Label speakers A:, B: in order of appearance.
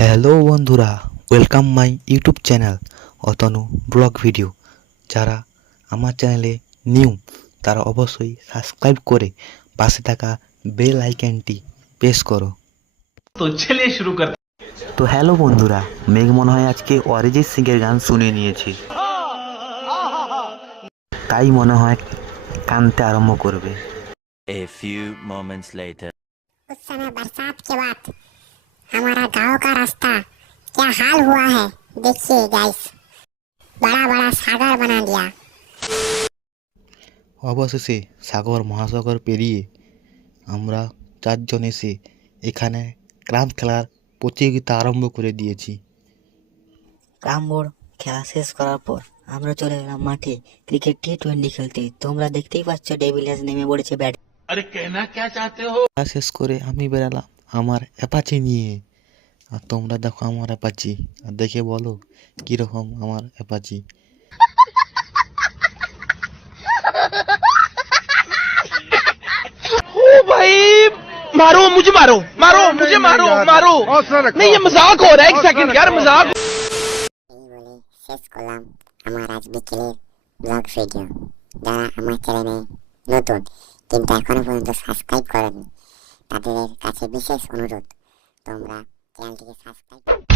A: Hello বন্ধুরা welcome my YouTube channel Atanu vlog video যারা আমার চ্যানেলে নিউ তারা অবশ্যই সাবস্ক্রাইব করে পাশে থাকা বেল আইকনটি প্রেস করো
B: तो चलिए शुरू करते
A: তো হ্যালো বন্ধুরা মেঘ মনে হয় আজকে অরিজিৎ সিংয়ের গান শুনে নিয়েছে তাই মনে হয় কানতে আরম্ভ করবে
C: A few moments later.
D: उस समय बरसात के बाद हमारा गांव का रास्ता क्या हाल हुआ है देखिए गाइस बड़ा बड़ा सागर बना दिया
A: অবশেষে সাগর মহাসাগর পেরিয়ে আমরা চারজন এসে এখানে ক্রাম খেলার প্রতিযোগিতা আরম্ভ করে দিয়েছি
E: ক্রাম বোর্ড খেলা শেষ করার পর আমরা চলে গেলাম মাঠে ক্রিকেট টি টোয়েন্টি খেলতে তোমরা দেখতেই পাচ্ছ ডেভিলিয়ার্স নেমে পড়েছে ব্যাট
B: अरे कहना क्या चाहते हो
A: খেলা শেষ করে আমি বেরালাম আমার অ্যাপাচি নিয়ে আর তোমরা দেখো আমার অ্যাপাচি আর দেখে বলো কীরকম আমার অ্যাপাচি
B: ओ भाई मारो मुझे मारो मारो मुझे मारो मारो नहीं ये मजाक हो रहा है एक सेकंड यार मजाक
D: এই বলে শেষ করলাম আমার আজ বিকেলের ব্লগ ভিডিও যারা আমার চ্যানেলে নতুন কিন্তু এখনো পর্যন্ত সাবস্ক্রাইব করেনি তাদের কাছে বিশেষ অনুরোধ তোমরা চ্যানেলটিকে সাবস্ক্রাইব